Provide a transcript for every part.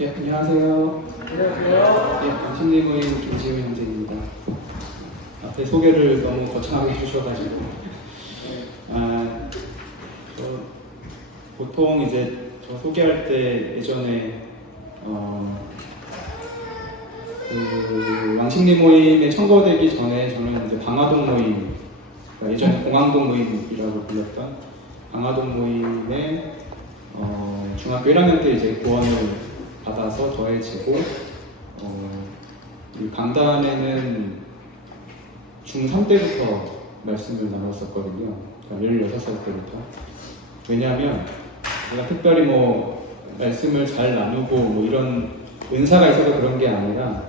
예, 안녕하세요. 안녕하세요. 예, 심리모임 김지훈 형제입니다. 앞에 소개를 너무 거창하게 해주셔가지고. 저 보통 이제 저 소개할 때 예전에 그 왕십리 모임에 청거되기 전에 저는 이제 방화동 모임, 그러니까 예전에 공항동 모임이라고 불렸던 방화동 모임에 중학교 1학년 때 이제 구원을 받아서 더해지고 이 강단에는 중3 때부터 말씀을 나눴었거든요. 그러니까 16살 때부터. 왜냐하면 제가 특별히 뭐 말씀을 잘 나누고 뭐 이런 은사가 있어서 그런 게 아니라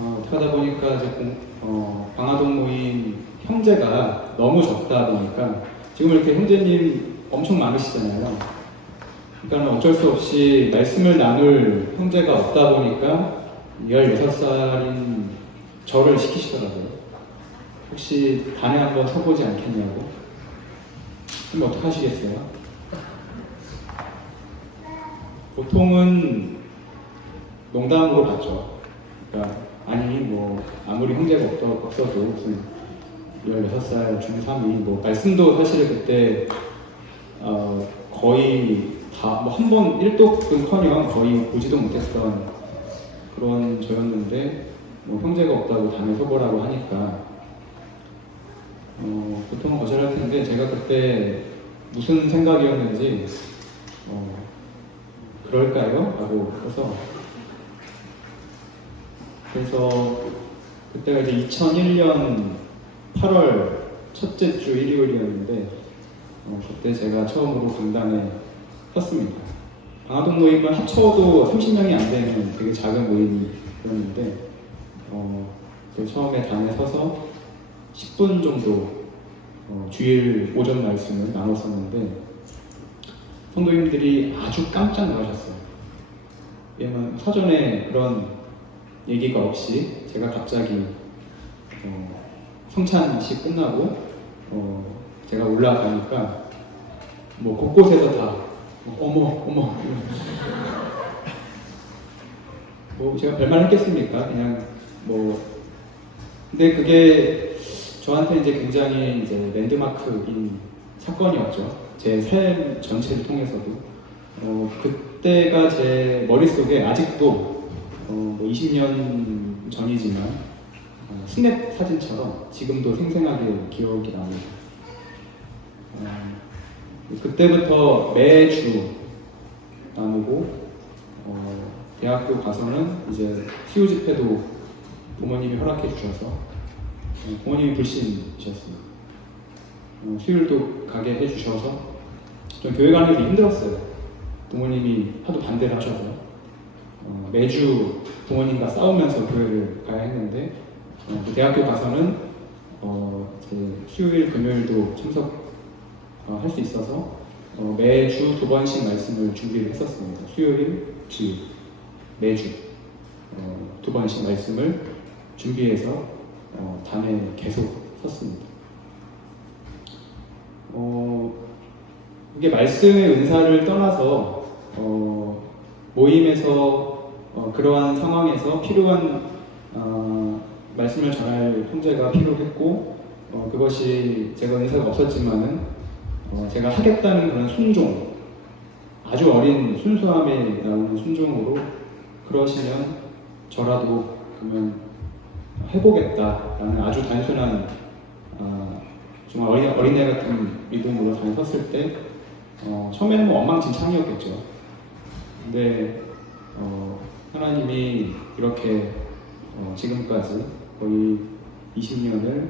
어떻게 하다 보니까 이제 방화동 모임 형제가 너무 적다 보니까 지금 이렇게 형제님 엄청 많으시잖아요. 그러니까 어쩔 수 없이 말씀을 나눌 형제가 없다 보니까 16살인 저를 시키시더라고요. 혹시 단에 한번 서보지 않겠냐고. 그럼 어떻게 하시겠어요? 보통은 농담으로 받죠. 그러니까 아니 뭐 아무리 형제가 없어도 무슨 16살 중3이 뭐 말씀도 사실 그때 거의 다 뭐 한 번 1독은커녕 거의 보지도 못했던 그런 저였는데 뭐 형제가 없다고 단에 서보라고 하니까 보통은 거절할 텐데 제가 그때 무슨 생각이었는지 그럴까요? 라고 그래서 그때가 이제 2001년 8월 첫째 주 일요일이었는데 그때 제가 처음으로 강단에 섰습니다. 방화동 모임은 합쳐도 30명이 안 되는 되게 작은 모임이었는데 처음에 단에 서서 10분 정도 주일 오전 말씀을 나눴었는데 성도님들이 아주 깜짝 놀라셨어요. 왜냐면 사전에 그런 얘기가 없이 제가 갑자기 성찬식 끝나고 제가 올라가니까 뭐 곳곳에서 다 어머 뭐 제가 별말 했겠습니까? 그냥 뭐 근데 그게 저한테 이제 굉장히 이제 랜드마크인 사건이었죠. 제 삶 전체를 통해서도 그때가 제 머릿속에 아직도 뭐 20년 전이지만 스냅 사진처럼 지금도 생생하게 기억이 납니다. 그때부터 매주 나누고 대학교 가서는 이제 수요 집회도 부모님이 허락해 주셔서 부모님이 불신이셨습니다. 수요일도 가게 해주셔서 좀 교회 가는 게 힘들었어요. 부모님이 하도 반대를 하셔서 매주 부모님과 싸우면서 교회를 가야 했는데 대학교 가서는 수요일 금요일도 참석할 수 있어서 매주 2번씩 말씀을 준비를 했었습니다. 수요일, 주일 매주 2번씩 말씀을 준비해서 단에 계속 섰습니다. 이게 말씀의 은사를 떠나서 모임에서 그러한 상황에서 필요한 말씀을 전할 형제가 필요했고 그것이 제가 은사가 없었지만은 제가 하겠다는 그런 순종, 아주 어린 순수함에 나오는 순종으로 그러시면 저라도 그러면 해보겠다라는 아주 단순한 정말 어린애 같은 믿음으로 단에 섰을 때 처음에는 뭐 엉망진창이었겠죠. 근데 하나님이 이렇게 지금까지 거의 20년을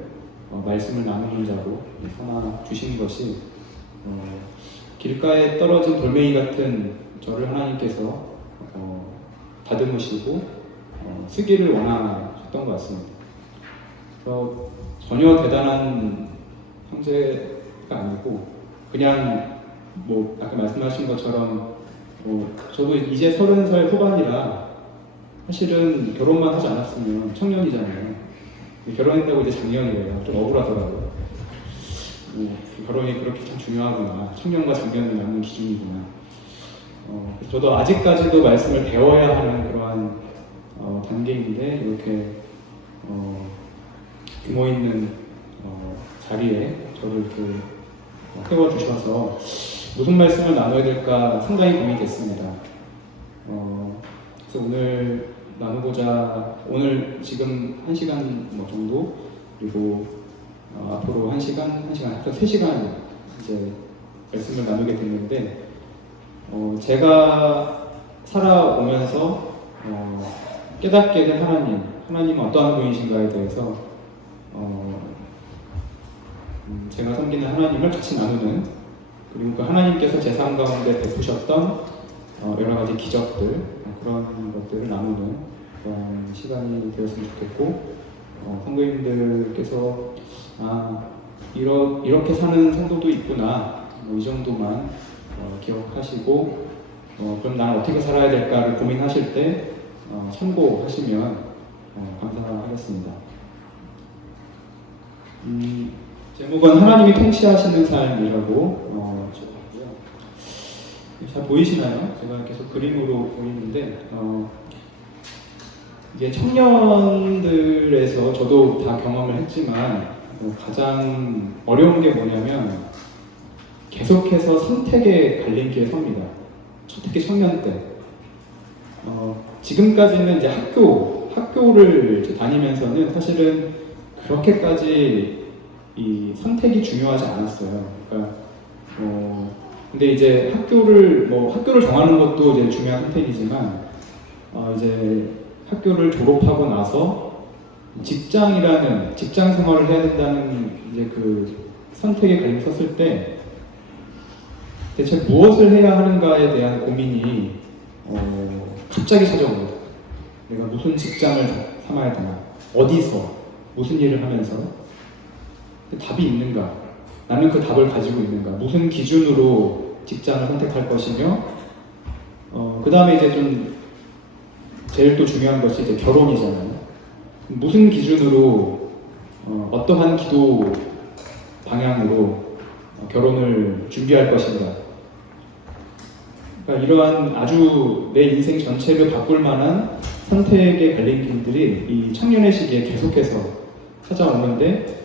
말씀을 나누는 자로 삼아 주신 것이 길가에 떨어진 돌멩이 같은 저를 하나님께서 다듬으시고 쓰기를 원하셨던 것 같습니다. 그래서 전혀 대단한 형제가 아니고 그냥 뭐 아까 말씀하신 것처럼 저도 이제 30살 후반이라 사실은 결혼만 하지 않았으면 청년이잖아요. 결혼했다고 이제 작년이래요. 좀 억울하더라고요. 결혼이 그렇게 참 중요하구나. 청년과 장년을 낳는 기준이구나. 그래서 저도 아직까지도 말씀을 배워야 하는 그러한 단계인데 이렇게 규모 있는 자리에 저를 이렇게 태워주셔서 무슨 말씀을 나눠야 될까 상당히 고민이 됐습니다. 그래서 오늘 나누고자 오늘 지금 1시간 정도 그리고 앞으로 1시간, 3시간 이제 말씀을 나누게 됐는데 제가 살아오면서 깨닫게 된 하나님은 어떠한 분이신가에 대해서 제가 섬기는 하나님을 같이 나누는 그리고 그 하나님께서 제 삶 가운데 베푸셨던 여러 가지 기적들 그런 것들을 나누는 그런 시간이 되었으면 좋겠고 성도님들께서 이렇게 사는 성도도 있구나 이 정도만 기억하시고 그럼 나는 어떻게 살아야 될까를 고민하실 때 참고하시면 감사하겠습니다. 제목은 하나님이 통치하시는 삶이라고 적었고요. 잘 보이시나요? 제가 계속 그림으로 보이는데 이게 청년들에서 저도 다 경험을 했지만 가장 어려운 게 뭐냐면 계속해서 선택의 갈림길에 섭니다. 특히 청년 때 지금까지는 이제 학교를 이제 다니면서는 사실은 그렇게까지 이 선택이 중요하지 않았어요. 그러니까 근데 이제 학교를 정하는 것도 이제 중요한 선택이지만 이제 학교를 졸업하고 나서 직장 생활을 해야 된다는 이제 그 선택의 갈림에 섰을 때 대체 무엇을 해야 하는가에 대한 고민이 갑자기 찾아옵니다. 내가 무슨 직장을 삼아야 되나? 어디서? 무슨 일을 하면서? 답이 있는가? 나는 그 답을 가지고 있는가? 무슨 기준으로 직장을 선택할 것이며 그 다음에 이제 좀 제일 또 중요한 것이 이제 결혼이잖아요. 무슨 기준으로 어떠한 기도 방향으로 결혼을 준비할 것인가? 그러니까 이러한 아주 내 인생 전체를 바꿀 만한 선택의 갈림길들이 이 청년의 시기에 계속해서 찾아오는데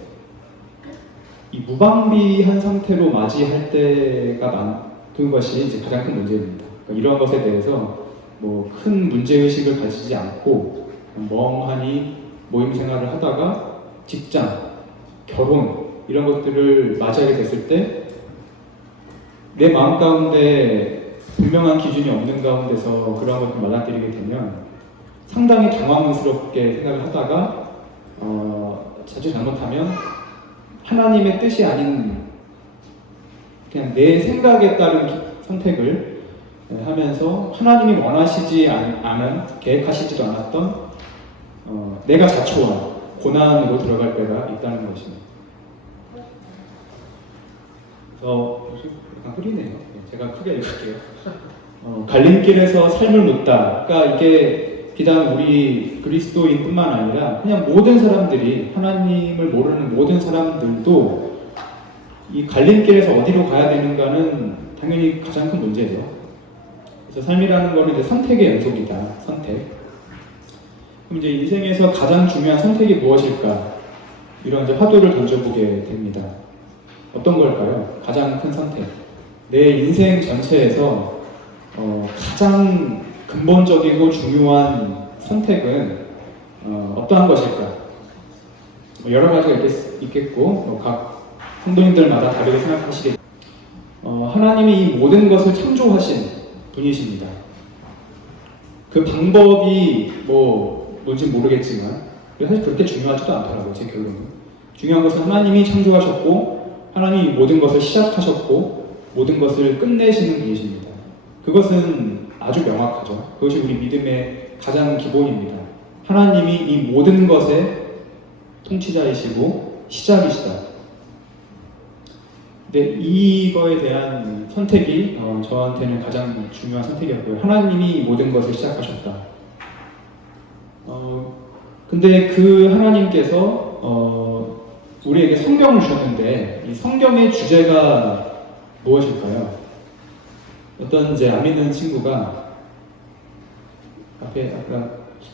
이 무방비한 상태로 맞이할 때가 그것이 이제 가장 큰 문제입니다. 그러니까 이러한 것에 대해서 큰 문제의식을 가지지 않고 멍하니 모임 생활을 하다가 직장, 결혼 이런 것들을 맞이하게 됐을 때 내 마음 가운데 분명한 기준이 없는 가운데서 그런 것을 맞아들이게 되면 상당히 당황스럽게 생각을 하다가 자주 잘못하면 하나님의 뜻이 아닌 그냥 내 생각에 따른 선택을 하면서 하나님이 원하시지 않은 계획하시지도 않았던 내가 자초한 고난으로 들어갈 때가 있다는 것입니다. 그래서 약간 흐리네요. 제가 크게 읽을게요. 갈림길에서 삶을 묻다. 그러니까 이게 비단 우리 그리스도인뿐만 아니라 그냥 모든 사람들이 하나님을 모르는 모든 사람들도 이 갈림길에서 어디로 가야 되는가는 당연히 가장 큰 문제죠. 그래서 삶이라는 것은 이제 선택의 연속이다. 선택. 그럼 이제 인생에서 가장 중요한 선택이 무엇일까? 이런 이제 화두를 던져보게 됩니다. 어떤 걸까요? 가장 큰 선택. 내 인생 전체에서 가장 근본적이고 중요한 선택은 어떠한 것일까? 여러 가지가 있겠고 각 성도님들마다 다르게 생각하시겠죠. 하나님이 이 모든 것을 창조하신 분이십니다. 그 방법이 뭔지 모르겠지만 사실 그렇게 중요하지도 않더라고요. 제 결론은. 중요한 것은 하나님이 창조하셨고 하나님이 모든 것을 시작하셨고 모든 것을 끝내시는 분이십니다. 그것은 아주 명확하죠. 그것이 우리 믿음의 가장 기본입니다. 하나님이 이 모든 것의 통치자이시고 시작이시다. 근데 이거에 대한 선택이 저한테는 가장 중요한 선택이었고요. 하나님이 이 모든 것을 시작하셨다. 근데 그 하나님께서 우리에게 성경을 주셨는데 이 성경의 주제가 무엇일까요? 어떤 이제 안 믿는 친구가 앞에 아까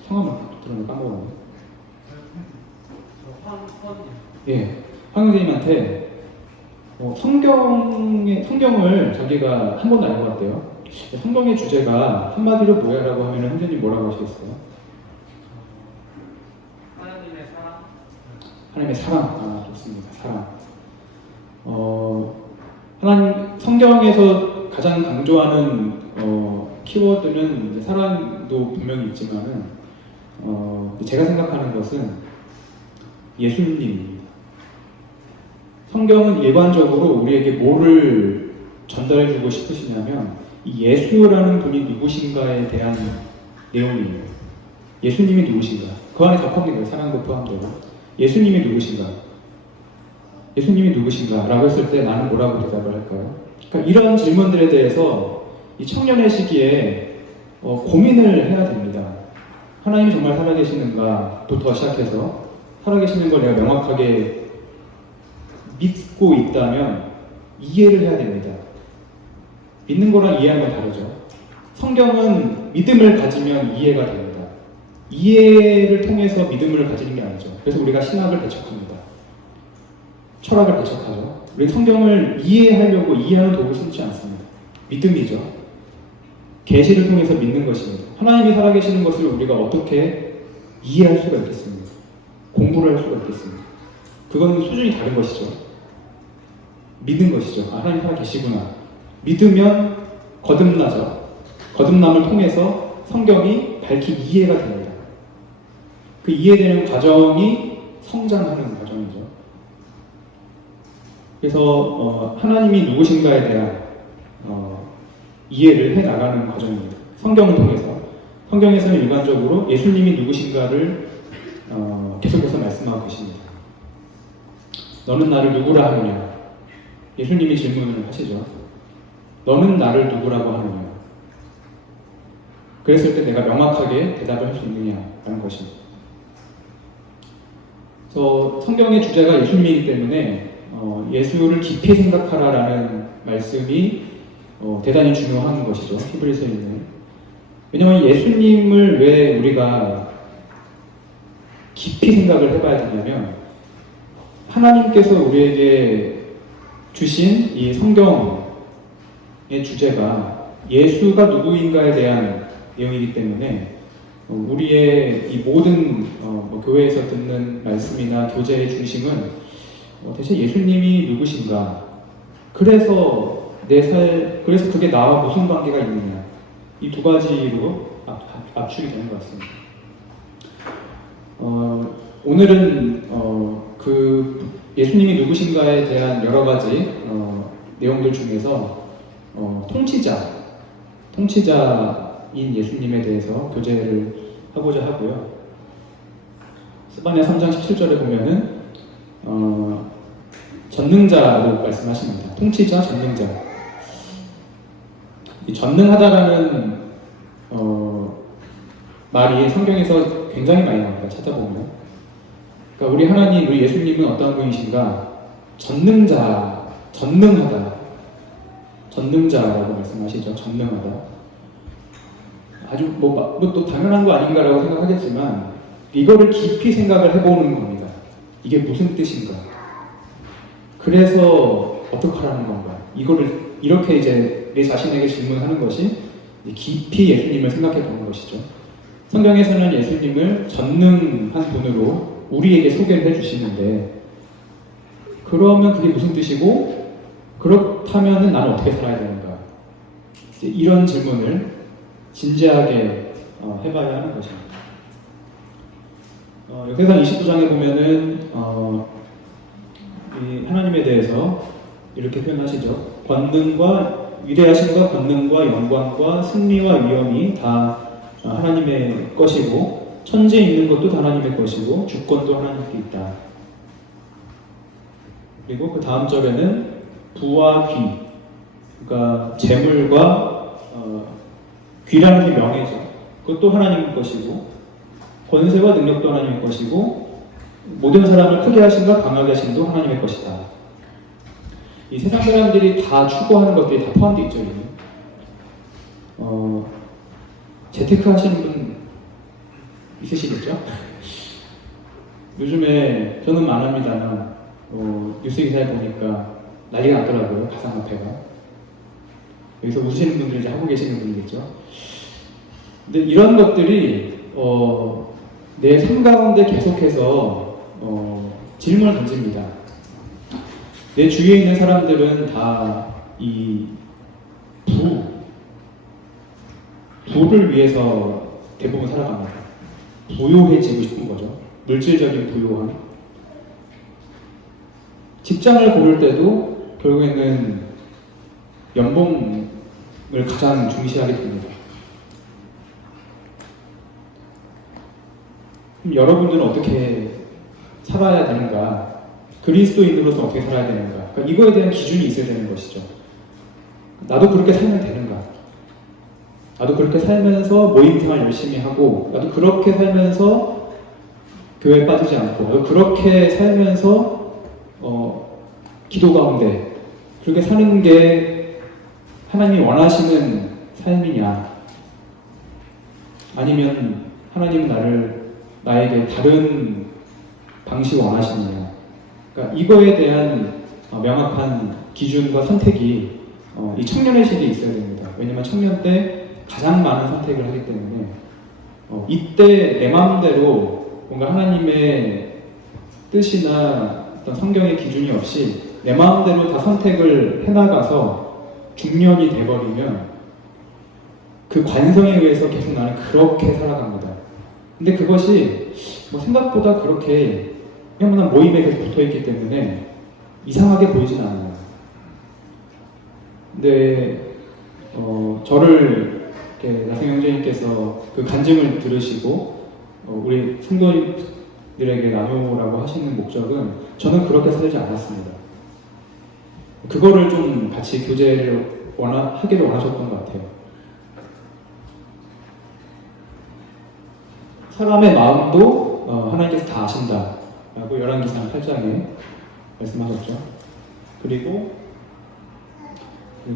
성함을 들었는데 까먹었네. 예, 황 선생님한테 성경을 자기가 한 번도 안 읽어봤대요. 성경의 주제가 한마디로 뭐야라고 하면 선생님 뭐라고 하시겠어요? 하나님의 사랑. 하나님의 사랑. 아, 좋습니다. 사랑. 하나님 성경에서 가장 강조하는 키워드는 이제 사랑도 분명히 있지만은 제가 생각하는 것은 예수님입니다. 성경은 일반적으로 우리에게 뭐를 전달해주고 싶으시냐면 이 예수라는 분이 누구신가에 대한 내용이에요. 예수님이 누구신가? 그 안에 다 포함된 거예요. 사랑도 포함되고. 예수님이 누구신가? 예수님이 누구신가? 라고 했을 때 나는 뭐라고 대답을 할까요? 그러니까 이런 질문들에 대해서 이 청년의 시기에 고민을 해야 됩니다. 하나님이 정말 살아계시는가부터 시작해서 살아계시는 걸 내가 명확하게 믿고 있다면 이해를 해야 됩니다. 믿는 거랑 이해하는 건 다르죠. 성경은 믿음을 가지면 이해가 됩니다. 이해를 통해서 믿음을 가지는 게 아니죠. 그래서 우리가 신학을 배척합니다. 철학을 배척하죠. 우리 성경을 이해하려고 이해하는 도구를 쓰지 않습니다. 믿음이죠. 계시를 통해서 믿는 것입니다. 하나님이 살아계시는 것을 우리가 어떻게 이해할 수가 있겠습니까? 공부를 할 수가 있겠습니까? 그건 수준이 다른 것이죠. 믿는 것이죠. 아, 하나님 살아계시구나. 믿으면 거듭나죠. 거듭남을 통해서 성경이 밝히 이해가 됩니다. 그 이해되는 과정이 성장하는 과정이죠. 그래서 하나님이 누구신가에 대한 이해를 해나가는 과정입니다. 성경을 통해서. 성경에서는 일반적으로 예수님이 누구신가를 계속해서 말씀하고 계십니다. 너는 나를 누구라 하느냐? 예수님이 질문을 하시죠. 너는 나를 누구라고 하느냐? 그랬을 때 내가 명확하게 대답을 할 수 있느냐라는 것입니다. 그래서 성경의 주제가 예수님이기 때문에 예수를 깊이 생각하라라는 말씀이 대단히 중요한 것이죠. 히브리서에 있는. 왜냐하면 예수님을 왜 우리가 깊이 생각을 해봐야 되냐면 하나님께서 우리에게 주신 이 성경의 주제가 예수가 누구인가에 대한 내용이기 때문에 우리의 이 모든 교회에서 듣는 말씀이나 교제의 중심은 대체 예수님이 누구신가? 그래서 그래서 그게 나와 무슨 관계가 있느냐? 이 두 가지로 압축이 되는 것 같습니다. 오늘은 그 예수님이 누구신가에 대한 여러 가지 내용들 중에서 통치자인 예수님에 대해서 교제를 하고자 하고요. 스바냐 3장 17절에 보면은 전능자로 말씀하십니다. 통치자, 전능자. 이 전능하다라는 말이 성경에서 굉장히 많이 나옵니다. 찾아보면. 그러니까 우리 하나님, 우리 예수님은 어떤 분이신가? 전능자, 전능하다. 전능자라고 말씀하시죠. 전능하다. 아주 또 당연한 거 아닌가라고 생각하겠지만 이거를 깊이 생각을 해보는 겁니다. 이게 무슨 뜻인가? 그래서 어떻게 하라는 건가? 이거를 이렇게 이제 내 자신에게 질문하는 것이 깊이 예수님을 생각해 보는 것이죠. 성경에서는 예수님을 전능한 분으로 우리에게 소개를 해주시는데 그러면 그게 무슨 뜻이고 그렇다면 나는 어떻게 살아야 되는가? 이런 질문을 진지하게 해봐야 하는 것입니다. 역대상 29장에 보면은 이 하나님에 대해서 이렇게 표현하시죠. 권능과 위대하심과 권능과 영광과 승리와 위엄이 다 하나님의 것이고 천지에 있는 것도 다 하나님의 것이고 주권도 하나님께 있다. 그리고 그 다음 절에는 부와 귀, 그러니까 재물과 귀라는 게 명예죠. 그것도 하나님의 것이고 권세와 능력도 하나님의 것이고 모든 사람을 크게 하신가 강하게 하신도 하나님의 것이다. 이 세상 사람들이 다 추구하는 것들이 다 포함되어 있죠. 재테크 하시는 분 있으시겠죠? 요즘에 저는 안 합니다만 뉴스 기사에 보니까 난리가 났더라고요. 가상화폐가. 여기서 웃으시는 분들이 이제 하고 계시는 분이겠죠. 근데 이런 것들이 내 삶 가운데 계속해서 질문을 던집니다. 내 주위에 있는 사람들은 다 이 부를 위해서 대부분 살아갑니다. 부유해지고 싶은 거죠. 물질적인 부유함. 직장을 고를 때도 결국에는 연봉을 가장 중시하게 됩니다. 그럼 여러분들은 어떻게 살아야 되는가? 그리스도인으로서 어떻게 살아야 되는가? 그러니까 이거에 대한 기준이 있어야 되는 것이죠. 나도 그렇게 살면 되는가? 나도 그렇게 살면서 모임생활 열심히 하고, 나도 그렇게 살면서 교회에 빠지지 않고, 나도 그렇게 살면서 기도 가운데 그렇게 사는 게 하나님이 원하시는 삶이냐? 아니면 하나님은 나에게 다른 방식을 원하시느냐? 그러니까 이거에 대한 명확한 기준과 선택이 이 청년의 시기에 있어야 됩니다. 왜냐하면 청년 때 가장 많은 선택을 하기 때문에 이때 내 마음대로 뭔가 하나님의 뜻이나 어떤 성경의 기준이 없이 내 마음대로 다 선택을 해나가서 중년이 돼버리면 그 관성에 의해서 계속 나는 그렇게 살아갑니다. 근데 그것이 생각보다 그렇게 그냥 모임에 계속 붙어있기 때문에 이상하게 보이진 않아요. 근데 저를 이렇게 나승 형제님께서 그 간증을 들으시고 우리 성도들에게 나누라고 하시는 목적은 저는 그렇게 살지 않았습니다. 그거를 좀 같이 교제를 하기를 원하셨던 것 같아요. 사람의 마음도 하나님께서 다 아신다라고 열왕기상 8장에 말씀하셨죠. 그리고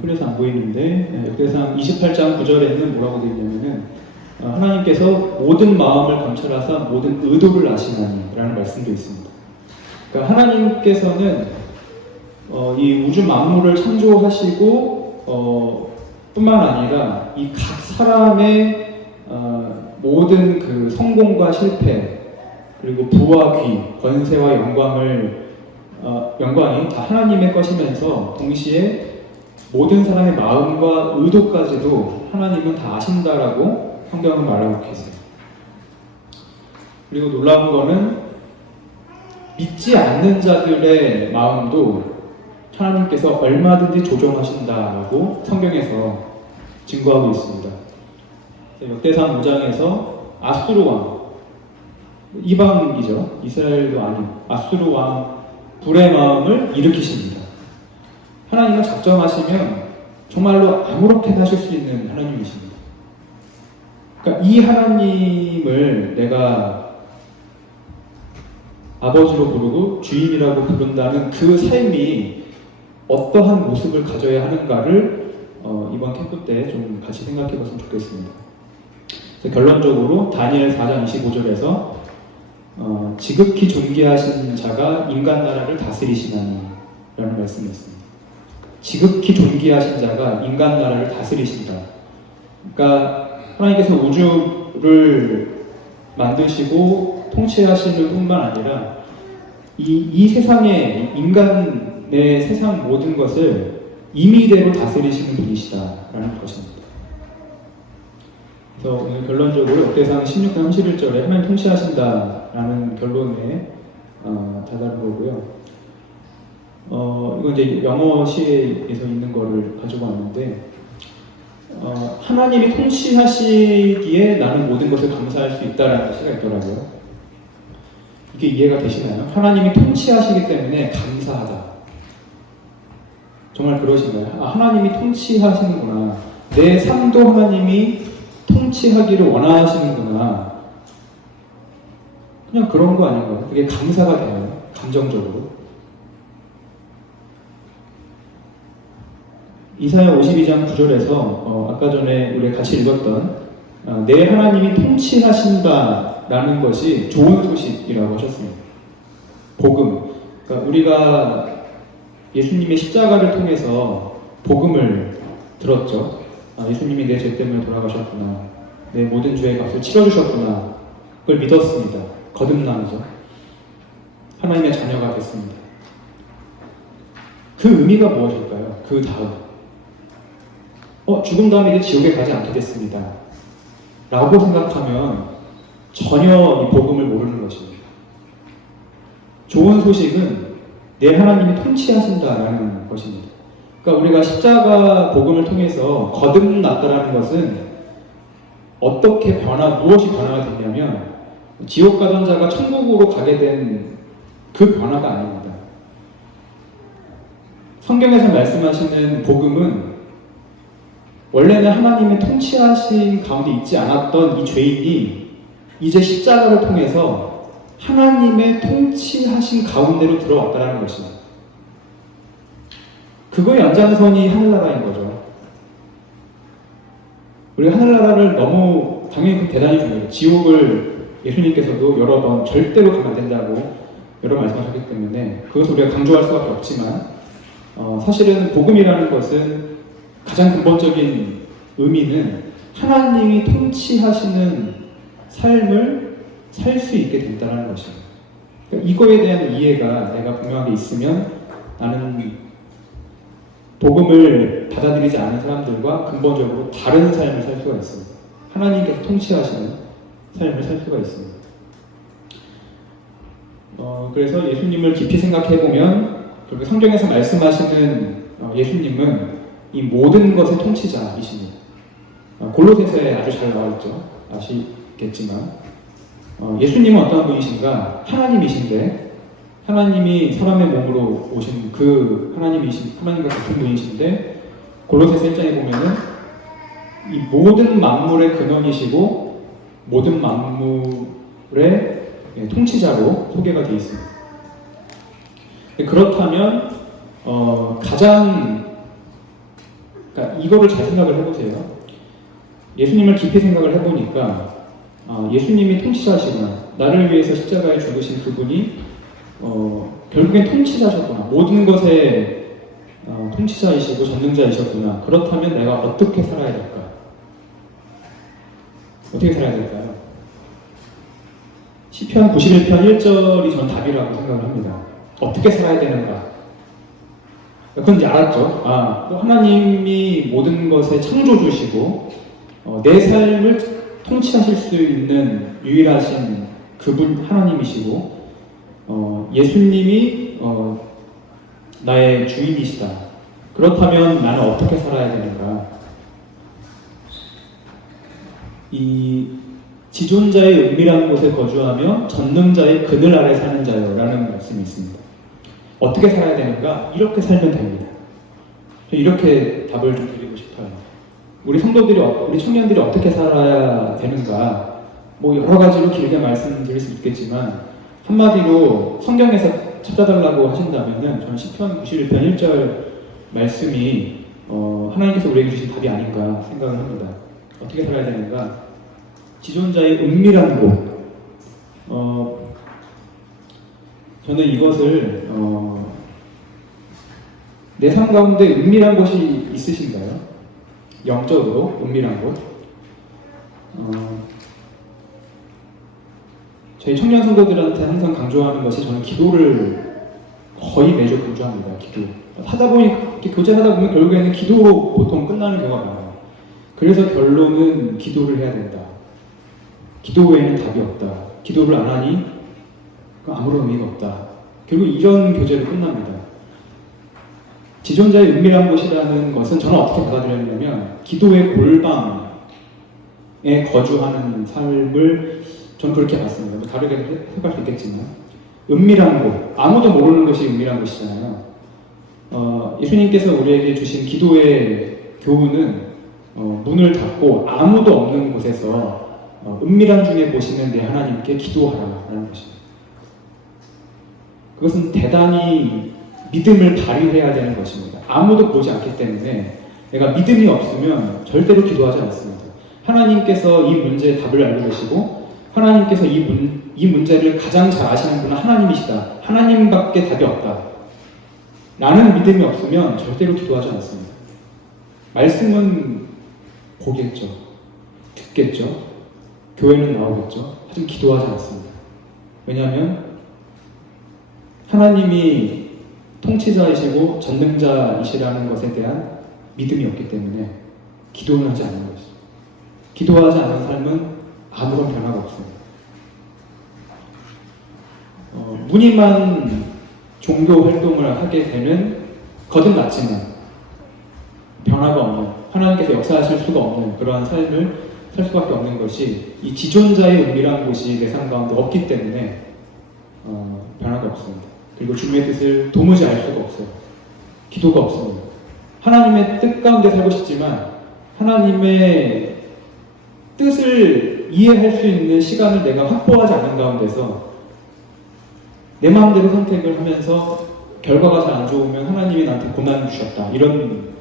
흘려서 안 보이는데 역대상 28장 9절에는 뭐라고 되어 있냐면은 하나님께서 모든 마음을 감찰하사 모든 의도를 아시나니 라는 말씀도 있습니다. 그러니까 하나님께서는 이 우주 만물을 창조하시고 뿐만 아니라 이 각 사람의 모든 그 성공과 실패 그리고 부와 귀, 권세와 영광이 다 하나님의 것이면서 동시에 모든 사람의 마음과 의도까지도 하나님은 다 아신다라고 성경은 말하고 계세요. 그리고 놀라운 거는 믿지 않는 자들의 마음도 하나님께서 얼마든지 조종하신다라고 성경에서 증거하고 있습니다. 역대상 5장에서 아수르 왕, 이방이죠. 이스라엘도 아닌 아수르 왕 불의 마음을 일으키십니다. 하나님은 작정하시면 정말로 아무렇게나 하실 수 있는 하나님이십니다. 그러니까 이 하나님을 내가 아버지로 부르고 주인이라고 부른다는 그 삶이 어떠한 모습을 가져야 하는가를 이번 캠프 때 좀 같이 생각해 봤으면 좋겠습니다. 결론적으로 다니엘 4장 25절에서 지극히 존귀하신 자가 인간 나라를 다스리시나니 라는 말씀이 있습니다. 지극히 존귀하신 자가 인간 나라를 다스리신다. 그러니까 하나님께서 우주를 만드시고 통치하시는 뿐만 아니라 이 세상의 인간의 세상 모든 것을 임의대로 다스리시는 분이시다라는 것입니다. 그래서 오늘 결론적으로 역대상 16장 31절에 하나님 통치하신다라는 결론에 다다른 거고요. 이건 이제 영어 시에서 있는 거를 가지고 왔는데 하나님이 통치하시기에 나는 모든 것을 감사할 수 있다라는 시가 있더라고요. 이게 이해가 되시나요? 하나님이 통치하시기 때문에 감사하다. 정말 그러신가요? 하나님이 통치하시는구나. 내 삶도 하나님이 통치하기를 원하시는구나. 그냥 그런 거 아닌가요? 그게 감사가 돼요. 감정적으로. 이사야 52장 9절에서 아까 전에 우리 같이 읽었던 내 하나님이 통치하신다라는 것이 좋은 소식이라고 하셨습니다. 복음. 그러니까 우리가 예수님의 십자가를 통해서 복음을 들었죠. 예수님이 내 죄 때문에 돌아가셨구나. 내 모든 죄의 값을 치러주셨구나. 그걸 믿었습니다. 거듭나면서 하나님의 자녀가 됐습니다. 그 의미가 무엇일까요? 그 다음 죽은 다음에 이제 지옥에 가지 않게 됐습니다 라고 생각하면 전혀 이 복음을 모르는 것입니다. 좋은 소식은 내 하나님이 통치하신다라는 것입니다. 그러니까 우리가 십자가 복음을 통해서 거듭났다라는 것은 어떻게 무엇이 변화가 됐냐면 지옥 가던 자가 천국으로 가게 된 그 변화가 아닙니다. 성경에서 말씀하시는 복음은 원래는 하나님의 통치하신 가운데 있지 않았던 이 죄인이 이제 십자가를 통해서 하나님의 통치하신 가운데로 들어왔다는 것입니다. 그거의 연장선이 하늘나라인 거죠. 우리가 하늘나라를 너무 당연히 대단히 중요해요. 지옥을 예수님께서도 여러 번 절대로 가면 안 된다고 여러 말씀하셨기 때문에 그것을 우리가 강조할 수밖에 없지만 사실은 복음이라는 것은 가장 근본적인 의미는 하나님이 통치하시는 삶을 살 수 있게 된다는 것입니다. 그러니까 이거에 대한 이해가 내가 분명하게 있으면 나는 복음을 받아들이지 않은 사람들과 근본적으로 다른 삶을 살 수가 있습니다. 하나님께서 통치하시는 삶을 살 수가 있습니다. 그래서 예수님을 깊이 생각해보면 그렇게 성경에서 말씀하시는 예수님은 이 모든 것의 통치자이십니다. 골로새서에 아주 잘 나와있죠. 아시겠지만 예수님은 어떤 분이신가? 하나님이신데 하나님이 사람의 몸으로 오신 그 하나님과 같은 분이신데 골로새서 1장에 보면은 이 모든 만물의 근원이시고 모든 만물의 통치자로 소개가 되어 있습니다. 그렇다면 그러니까 이거를 잘 생각을 해보세요. 예수님을 깊이 생각을 해보니까 예수님이 통치자시구나. 나를 위해서 십자가에 죽으신 그분이 결국엔 통치자셨구나. 모든 것의 통치자이시고 전능자이셨구나. 그렇다면 내가 어떻게 살아야 될까? 어떻게 살아야 될까요? 시편 91편 1절이 전 답이라고 생각을 합니다. 어떻게 살아야 되는가? 그건 이제 알았죠. 하나님이 모든 것의 창조주시고 내 삶을 통치하실 수 있는 유일하신 그분 하나님이시고 예수님이 나의 주인이시다. 그렇다면 나는 어떻게 살아야 되는가? 이 지존자의 은밀한 곳에 거주하며 전능자의 그늘 아래 사는 자요 라는 말씀이 있습니다. 어떻게 살아야 되는가? 이렇게 살면 됩니다. 이렇게 답을 좀 드리고 싶어요. 우리 성도들이, 우리 청년들이 어떻게 살아야 되는가? 여러 가지로 길게 말씀드릴 수 있겠지만 한마디로 성경에서 찾아달라고 하신다면은 저는 시편 91편 1절 말씀이 하나님께서 우리에게 주신 답이 아닌가 생각을 합니다. 어떻게 살아야 되는가? 지존자의 은밀한 곳. 저는 이것을 내 삶 가운데 은밀한 곳이 있으신가요? 영적으로 은밀한 곳. 저희 청년 성도들한테 항상 강조하는 것이 저는 기도를 거의 매주 강조합니다. 기도. 교제하다 보면 결국에는 기도로 보통 끝나는 경우가 많아요. 그래서 결론은 기도를 해야 된다. 기도 외에는 답이 없다. 기도를 안 하니 아무런 의미가 없다. 결국 이런 교제로 끝납니다. 지존자의 은밀한 곳이라는 것은 저는 어떻게 받아들였냐면 기도의 골방에 거주하는 삶을 저는 그렇게 봤습니다. 다르게 해볼 수 있겠지만 은밀한 곳, 아무도 모르는 것이 은밀한 곳이잖아요. 예수님께서 우리에게 주신 기도의 교훈은 문을 닫고 아무도 없는 곳에서 은밀한 중에 보시는 내 하나님께 기도하라라는 것입니다. 그것은 대단히 믿음을 발휘해야 되는 것입니다. 아무도 보지 않기 때문에 내가 믿음이 없으면 절대로 기도하지 않습니다. 하나님께서 이 문제의 답을 알고 계시고 하나님께서 이 문제를 가장 잘 아시는 분은 하나님이시다. 하나님밖에 답이 없다. 나는 믿음이 없으면 절대로 기도하지 않습니다. 말씀은 보겠죠. 듣겠죠. 교회는 나오겠죠. 하지만 기도하지 않습니다. 왜냐하면 하나님이 통치자이시고 전능자이시라는 것에 대한 믿음이 없기 때문에 기도는 하지 않는 것이죠. 기도하지 않은 삶은 아무런 변화가 없습니다. 무늬만 종교 활동을 하게 되면 거듭났지만 변화가 없는, 하나님께서 역사하실 수가 없는 그러한 삶을 살 수밖에 없는 것이 이 지존자의 은밀한 곳이 내 삶 가운데 없기 때문에 변화가 없습니다. 그리고 주님의 뜻을 도무지 알 수가 없어요. 기도가 없습니다. 하나님의 뜻 가운데 살고 싶지만 하나님의 뜻을 이해할 수 있는 시간을 내가 확보하지 않는 가운데서 내 마음대로 선택을 하면서 결과가 잘 안 좋으면 하나님이 나한테 고난을 주셨다. 이런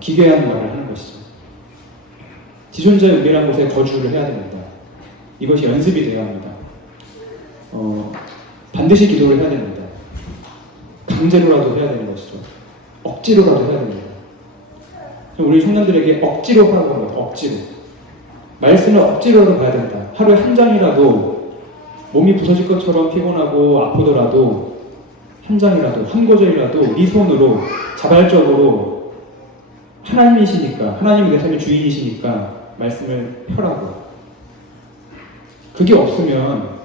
기괴한 말을 하는 것이죠. 지존자의 은밀한 곳에 거주를 해야 됩니다. 이것이 연습이 되어야 합니다. 반드시 기도를 해야 됩니다. 강제로라도 해야 되는 것이죠. 억지로라도 해야 됩니다. 우리 청년들에게 억지로 하라고 합니다. 억지로. 말씀을 억지로라도 봐야 된다. 하루에 한 장이라도 몸이 부서질 것처럼 피곤하고 아프더라도 한 장이라도, 한 구절이라도 네 손으로 자발적으로 하나님이시니까, 하나님이 내 삶의 주인이시니까 말씀을 펴라고. 그게 없으면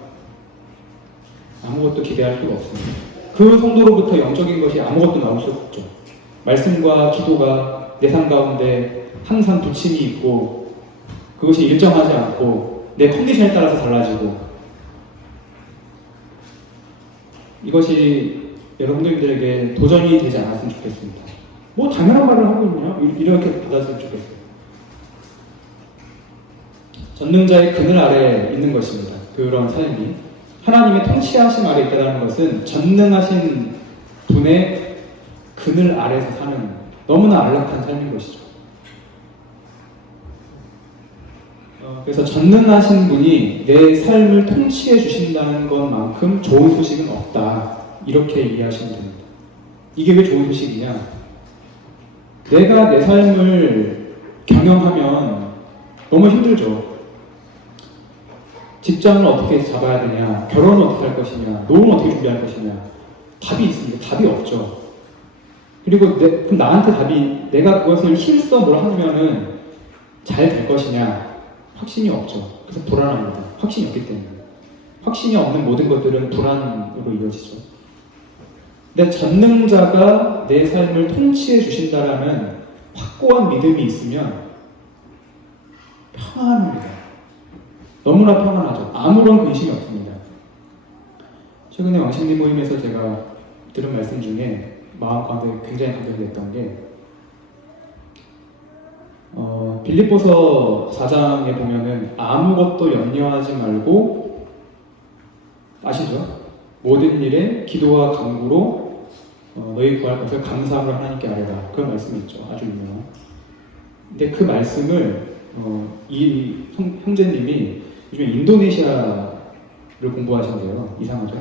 아무것도 기대할 수가 없습니다. 그 성도로부터 영적인 것이 아무것도 나올 수 없죠. 말씀과 기도가 내 삶 가운데 항상 부침이 있고 그것이 일정하지 않고 내 컨디션에 따라서 달라지고, 이것이 여러분들에게 도전이 되지 않았으면 좋겠습니다. 뭐 당연한 말을 하고 있냐? 이렇게 받았으면 좋겠어요. 전능자의 그늘 아래에 있는 것입니다. 그런 삶이 하나님의 통치하심 아래 있다는 것은 전능하신 분의 그늘 아래에서 사는 너무나 안락한 삶인 것이죠. 그래서 전능하신 분이 내 삶을 통치해 주신다는 것만큼 좋은 소식은 없다. 이렇게 이해하시면 됩니다. 이게 왜 좋은 소식이냐? 내가 내 삶을 경영하면 너무 힘들죠. 직장을 어떻게 잡아야 되냐, 결혼은 어떻게 할 것이냐, 노후는 어떻게 준비할 것이냐, 답이 있습니다. 답이 없죠. 그리고 그럼 나한테 답이, 내가 그것을 힘써 뭘 하면은 잘 될 것이냐, 확신이 없죠. 그래서 불안합니다. 확신이 없기 때문에. 확신이 없는 모든 것들은 불안으로 이어지죠. 근데 전능자가 내 삶을 통치해 주신다라는 확고한 믿음이 있으면 평안합니다. 너무나 평안하죠. 아무런 근심이 없습니다. 최근에 왕십리 모임에서 제가 들은 말씀 중에 마음 가운데 굉장히 감동이 됐던 게 빌립보서 4장에 보면은 아무것도 염려하지 말고, 아시죠? 모든 일에 기도와 간구로 너희 구할 것을 감사함으로 하나님께 아뢰라. 그런 말씀이 있죠. 아주 유명한. 근데 그 말씀을 이 형제님이 요즘에 인도네시아를 공부하신대요. 이상하죠?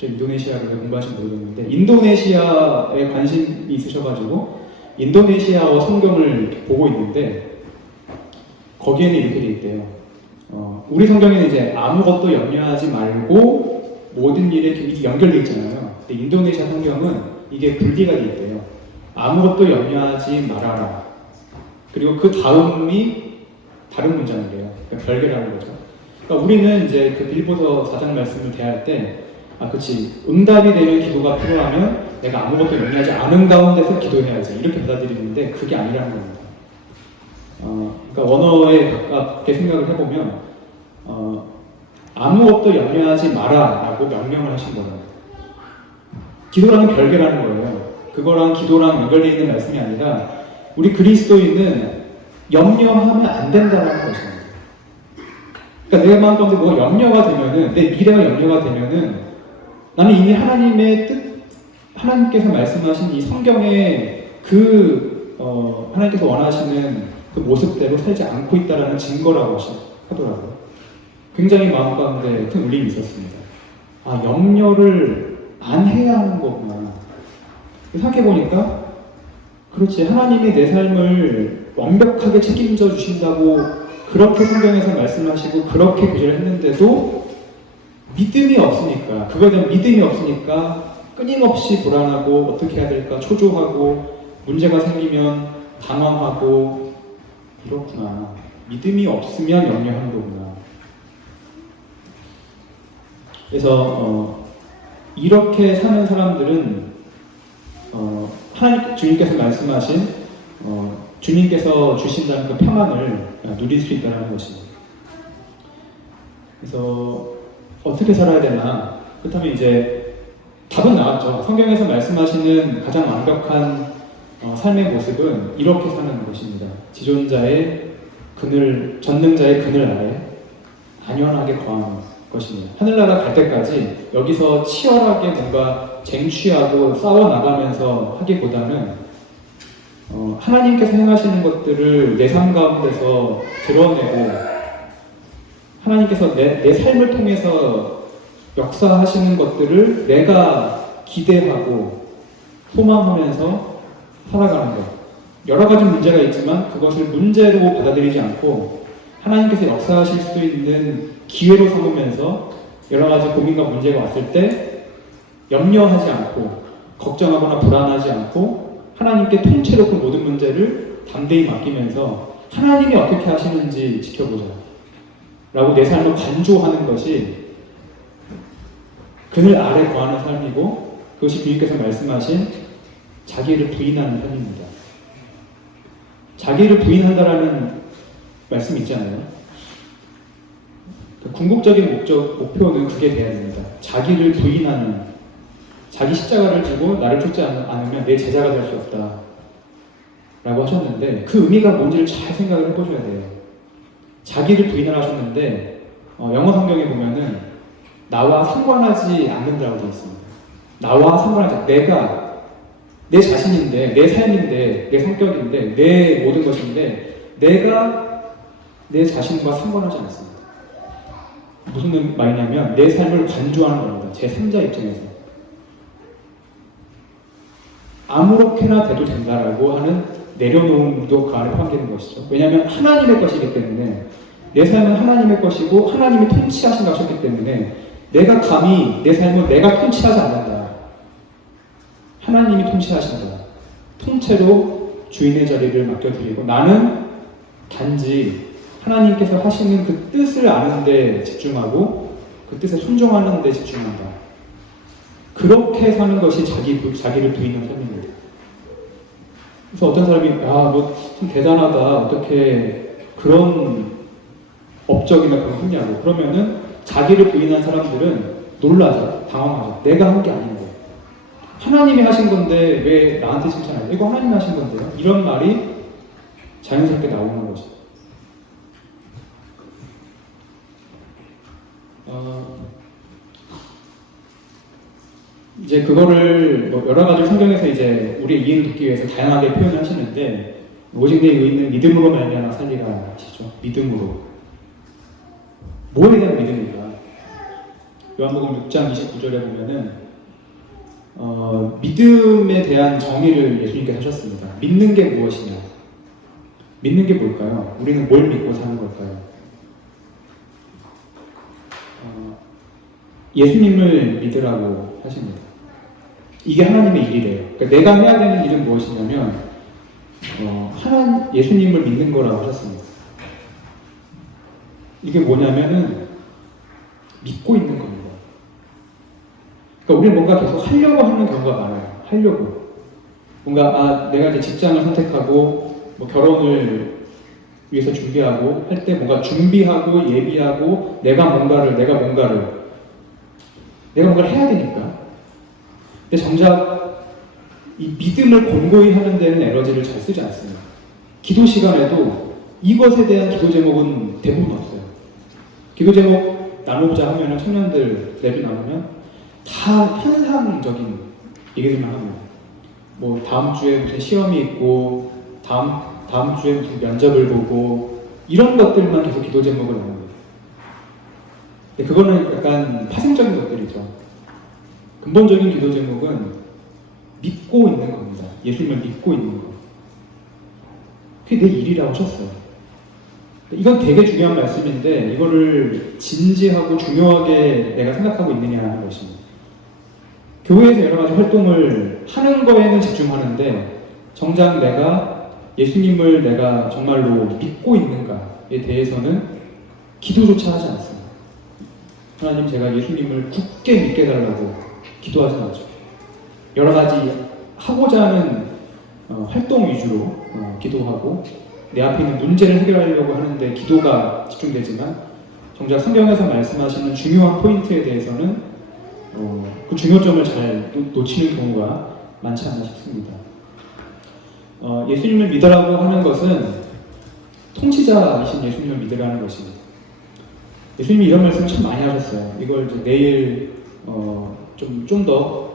인도네시아를 공부하시면 모르겠는데 인도네시아에 관심이 있으셔가지고 인도네시아어 성경을 보고 있는데 거기에는 이렇게 돼 있대요. 우리 성경에는 이제 아무것도 염려하지 말고 모든 일에 이게 연결돼 있잖아요. 근데 인도네시아 성경은 이게 분리가 돼 있대요. 아무것도 염려하지 말아라. 그리고 그 다음이 다른 문장이래요. 그러니까 별개라는 거죠. 그러니까 우리는 이제 그 빌립보서 4장 말씀을 대할 때, 그치, 응답이 되는 기도가 필요하면 내가 아무것도 염려하지 않은 가운데서 기도해야지, 이렇게 받아들이는데 그게 아니라는 겁니다. 그러니까 언어에 가깝게 생각을 해보면 아무것도 염려하지 마라 라고 명령을 하신 거예요. 기도랑은 별개라는 거예요. 그거랑 기도랑 연결되어 있는 말씀이 아니라 우리 그리스도인은 염려하면 안 된다는 것입니다. 그러니까 내 마음 가운데 뭐가 염려가 되면은, 내 미래가 염려가 되면은 나는 이미 하나님의 뜻, 하나님께서 말씀하신 이 성경의 그 하나님께서 원하시는 그 모습대로 살지 않고 있다는 증거라고 하더라고요. 굉장히 마음 가운데 큰 울림이 있었습니다. 아, 염려를 안 해야 하는 거구나. 생각해보니까 그렇지, 하나님이 내 삶을 완벽하게 책임져 주신다고 그렇게 성경에서 말씀하시고 그렇게 교제를 했는데도 믿음이 없으니까, 그거에 대한 믿음이 없으니까 끊임없이 불안하고 어떻게 해야 될까 초조하고 문제가 생기면 당황하고, 이렇구나, 믿음이 없으면 염려하는 거구나. 그래서 이렇게 사는 사람들은 하나님, 주님께서 말씀하신 주님께서 주신다는 그 평안을 누릴 수 있다는 것입니다. 그래서 어떻게 살아야 되나? 그렇다면 이제 답은 나왔죠. 성경에서 말씀하시는 가장 완벽한 삶의 모습은 이렇게 사는 것입니다. 지존자의 그늘, 전능자의 그늘 아래 안연하게 거하는 것입니다. 하늘나라 갈 때까지 여기서 치열하게 뭔가 쟁취하고 싸워나가면서 하기보다는 하나님께서 행하시는 것들을 내 삶 가운데서 드러내고, 하나님께서 내 삶을 통해서 역사하시는 것들을 내가 기대하고 소망하면서 살아가는 것. 여러 가지 문제가 있지만 그것을 문제로 받아들이지 않고 하나님께서 역사하실 수 있는 기회로 삼으면서 여러 가지 고민과 문제가 왔을 때 염려하지 않고 걱정하거나 불안하지 않고 하나님께 통째로 그 모든 문제를 담대히 맡기면서 하나님이 어떻게 하시는지 지켜보자 라고 내 삶을 관조하는 것이 그늘 아래 거하는 삶이고, 그것이 주님께서 말씀하신 자기를 부인하는 삶입니다. 자기를 부인한다라는 말씀이 있잖아요. 궁극적인 목표는 그게 돼야 됩니다. 자기를 부인하는, 자기 십자가를 지고 나를 쫓지 않으면 내 제자가 될 수 없다 라고 하셨는데, 그 의미가 뭔지를 잘 생각을 해보셔야 돼요. 자기를 부인을 하셨는데 영어 성경에 보면은 나와 상관하지 않는다고 되어 있습니다. 나와 상관하지, 내가 내 자신인데, 내 삶인데, 내 성격인데, 내 모든 것인데 내가 내 자신과 상관하지 않습니다. 무슨 말이냐면 내 삶을 관조하는 겁니다. 제 3자 입장에서 아무렇게나 돼도 된다라고 하는 내려놓음도 그 안에 포함되는 것이죠. 왜냐하면 하나님의 것이기 때문에, 내 삶은 하나님의 것이고 하나님이 통치하신다고 하셨기 때문에 내가 감히 내 삶을 내가 통치하지 않는다. 하나님이 통치하신다. 통째로 주인의 자리를 맡겨드리고 나는 단지 하나님께서 하시는 그 뜻을 아는 데 집중하고 그 뜻에 순종하는 데 집중한다. 그렇게 사는 것이 자기를 부인하는 삶입니다. 그래서 어떤 사람이 너 좀 대단하다, 어떻게 그런 업적이나 그런 했냐고. 그러면은 자기를 부인한 사람들은 놀라죠. 당황하죠. 내가 한 게 아닌데, 하나님이 하신 건데 왜 나한테 칭찬하냐, 이거 하나님이 하신 건데요. 이런 말이 자연스럽게 나오는 것이죠. 이제 그거를 여러 가지 성경에서 이제 우리의 이해를 돕기 위해서 다양하게 표현하시는데, 오직 내 있는 믿음으로 말미암아 살리라 하시죠. 믿음으로. 뭐에 대한 믿음일까? 요한복음 6장 29절에 보면은 믿음에 대한 정의를 예수님께서 하셨습니다. 믿는 게 무엇이냐? 믿는 게 뭘까요? 우리는 뭘 믿고 사는 걸까요? 예수님을 믿으라고 하십니다. 이게 하나님의 일이래요. 그러니까 내가 해야 되는 일은 무엇이냐면 예수님을 믿는 거라고 하셨습니다. 이게 뭐냐면은 믿고 있는 겁니다. 그러니까 우리는 뭔가 계속 하려고 하는 경우가 많아요. 하려고. 뭔가 내가 이제 직장을 선택하고 뭐 결혼을 위해서 준비하고 할 때 뭔가 준비하고 예비하고 내가 뭔가를 해야 되니까. 근데 정작 이 믿음을 공고히 하는 데는 에너지를 잘 쓰지 않습니다. 기도 시간에도 이것에 대한 기도 제목은 대부분 없어요. 기도 제목 나누고자 하면 청년들 레뷰 나누면 다 현상적인 얘기들만 합니다. 뭐 다음 주에 무슨 시험이 있고 다음 주에 무슨 면접을 보고 이런 것들만 계속 기도 제목을 나옵니다. 근데 그거는 약간 파생적인 것들이죠. 근본적인 기도 제목은 믿고 있는 겁니다. 예수님을 믿고 있는 거. 그게 내 일이라고 하셨어요. 이건 되게 중요한 말씀인데 이거를 진지하고 중요하게 내가 생각하고 있느냐 하는 것입니다. 교회에서 여러 가지 활동을 하는 거에는 집중하는데 정작 내가 예수님을 내가 정말로 믿고 있는가에 대해서는 기도조차 하지 않습니다. 하나님, 제가 예수님을 굳게 믿게 달라고 기도하지 않죠. 여러 가지 하고자 하는 활동 위주로 기도하고 내 앞에 있는 문제를 해결하려고 하는데 기도가 집중되지만 정작 성경에서 말씀하시는 중요한 포인트에 대해서는 그 중요점을 잘 놓치는 경우가 많지 않나 싶습니다. 예수님을 믿으라고 하는 것은 통치자이신 예수님을 믿으라는 것입니다. 예수님이 이런 말씀을 참 많이 하셨어요. 이걸 이제 내일 좀 더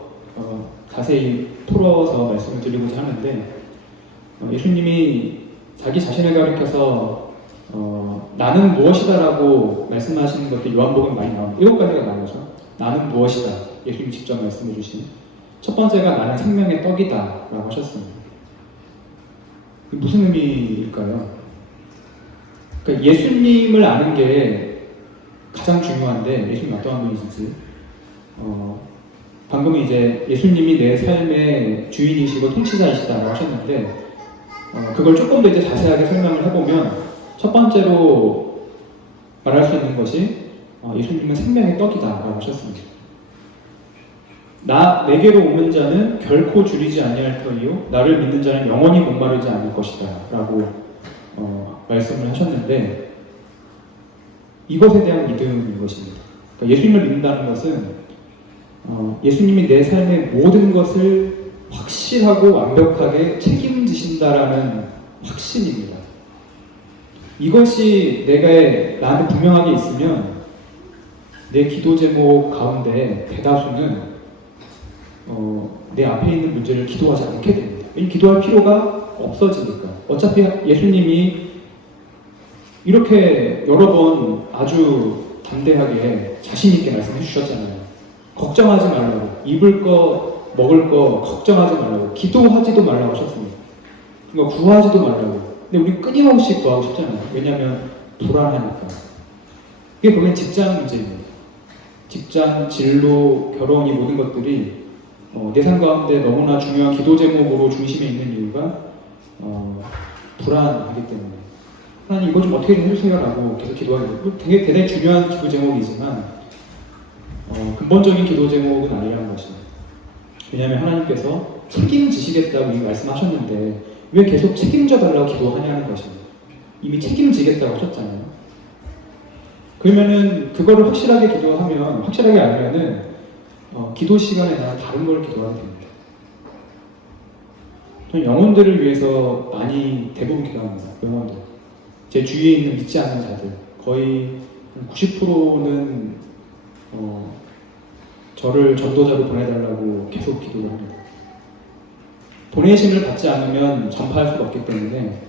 자세히 풀어서 말씀을 드리고자 하는데 예수님이 자기 자신을 가리켜서 나는 무엇이다라고 말씀하시는 것들 요한복음에 많이 나옵니다. 7가지가 나오죠. 나는 무엇이다. 예수님이 직접 말씀해 주신 첫 번째가 나는 생명의 떡이다 라고 하셨습니다. 무슨 의미일까요? 그러니까 예수님을 아는 게 가장 중요한데 예수님 어떠한 분이신지 방금 이제 예수님이 내 삶의 주인이시고 통치자이시다라고 하셨는데 그걸 조금 더 이제 자세하게 설명을 해보면 첫 번째로 말할 수 있는 것이 예수님은 생명의 떡이다라고 하셨습니다. 내게로 오는 자는 결코 줄이지 아니할 터이요 나를 믿는 자는 영원히 목마르지 않을 것이다 라고 말씀을 하셨는데 이것에 대한 믿음인 것입니다. 그러니까 예수님을 믿는다는 것은 예수님이 내 삶의 모든 것을 확실하고 완벽하게 책임지신다라는 확신입니다. 이것이 내가 나한테 분명하게 있으면 내 기도 제목 가운데 대다수는 내 앞에 있는 문제를 기도하지 않게 됩니다. 왜냐하면 기도할 필요가 없어지니까. 어차피 예수님이 이렇게 여러 번 아주 담대하게 자신있게 말씀해 주셨잖아요. 걱정하지 말라고. 입을 거, 먹을 거 걱정하지 말라고. 기도하지도 말라고 하셨습니다. 그러니까 구하지도 말라고. 근데 우리 끊임없이 구하고 싶잖아요. 왜냐하면 불안하니까. 이게 보면 직장 문제입니다. 직장, 진로, 결혼 이 모든 것들이 내 삶 가운데 너무나 중요한 기도 제목으로 중심에 있는 이유가 불안하기 때문에 하나님 이거 좀 어떻게 좀 해주세요라고 계속 기도하게 되고 되게 대단히 중요한 기도 제목이지만 근본적인 기도 제목은 아니라는 것입니다. 왜냐하면 하나님께서 책임지시겠다고 이미 말씀하셨는데 왜 계속 책임져 달라고 기도하냐는 것입니다. 이미 책임지겠다고 하셨잖아요. 그러면은 그거를 확실하게 기도하면 확실하게 알면은 기도 시간에 나는 다른 걸 기도하게 됩니다. 저는 영혼들을 위해서 많이 대부분 기도합니다. 영혼들. 제 주위에 있는 믿지 않는 자들 거의 90%는 저를 전도자로 보내달라고 계속 기도를 합니다. 보내심을 받지 않으면 전파할 수가 없기 때문에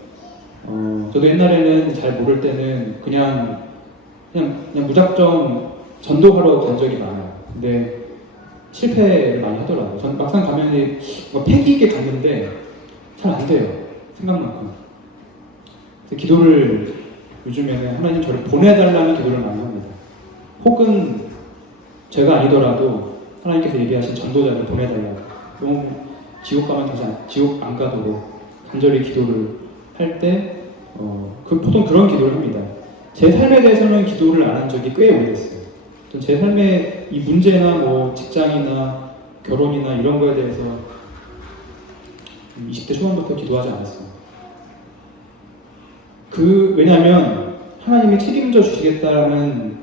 저도 옛날에는 잘 모를 때는 그냥 무작정 전도하러 간 적이 많아요. 근데 실패를 많이 하더라고요. 저는 막상 가면 패기 있게 갔는데 잘 안 돼요. 생각만큼. 그래서 기도를 요즘에는 하나님 저를 보내달라는 기도를 많이 합니다. 혹은 제가 아니더라도 하나님께서 얘기하신 전도자를 보내달라고. 너무 지옥 가면 지옥 안 가도록 간절히 기도를 할 때 보통 그런 기도를 합니다. 제 삶에 대해서는 기도를 안 한 적이 꽤 오래됐어요. 제 삶의 이 문제나 뭐 직장이나 결혼이나 이런 거에 대해서 20대 초반부터 기도하지 않았어요. 왜냐하면 하나님이 책임져 주시겠다는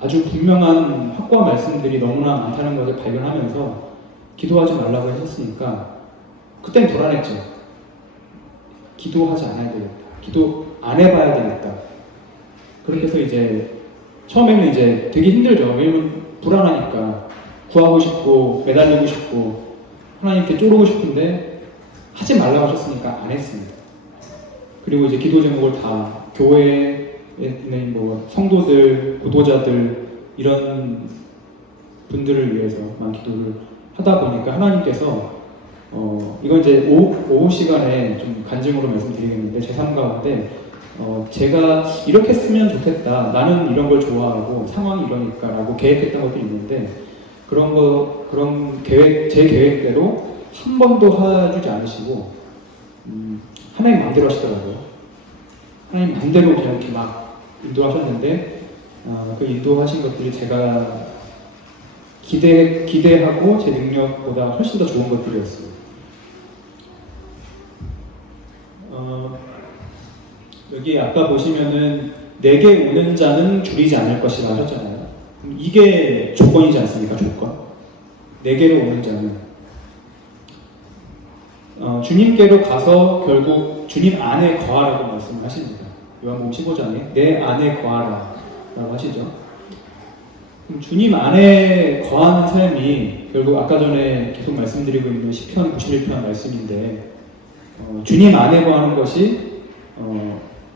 아주 분명한 확고한 말씀들이 너무나 많다는 것을 발견하면서 기도하지 말라고 하셨으니까 그땐 불안했죠. 기도하지 않아야 되겠다. 기도 안 해봐야 되겠다. 그렇게 해서 이제 처음에는 이제 되게 힘들죠. 왜냐면 불안하니까 구하고 싶고 매달리고 싶고 하나님께 쪼르고 싶은데 하지 말라고 하셨으니까 안 했습니다. 그리고 이제 기도 제목을 다 교회에 있는 뭐 성도들, 보도자들 이런 분들을 위해서만 기도를 하다 보니까 하나님께서 이건 이제 오후 시간에 좀 간증으로 말씀드리겠는데 제 삶 가운데 제가 이렇게 했으면 좋겠다. 나는 이런 걸 좋아하고 상황이 이러니까 라고 계획했던 것도 있는데 그런 계획, 제 계획대로 한 번도 해주지 않으시고 하나님 마음대로 하시더라고요. 하나님 마음대로 그냥 이렇게 막 인도하셨는데 그 인도하신 것들이 제가 기대하고 제 능력보다 훨씬 더 좋은 것들이었어요. 여기 아까 보시면은 내게 오는 자는 줄이지 않을 것이라 하셨잖아요. 이게 조건이지 않습니까? 조건. 내게로 오는 자는 주님께로 가서 결국 주님 안에 거하라고 말씀을 하십니다. 요한복음 15장에 내 안에 거하라 라고 하시죠. 주님 안에 거하는 삶이 결국 아까 전에 계속 말씀드리고 있는 시편 91편 말씀인데 주님 안에 거하는 것이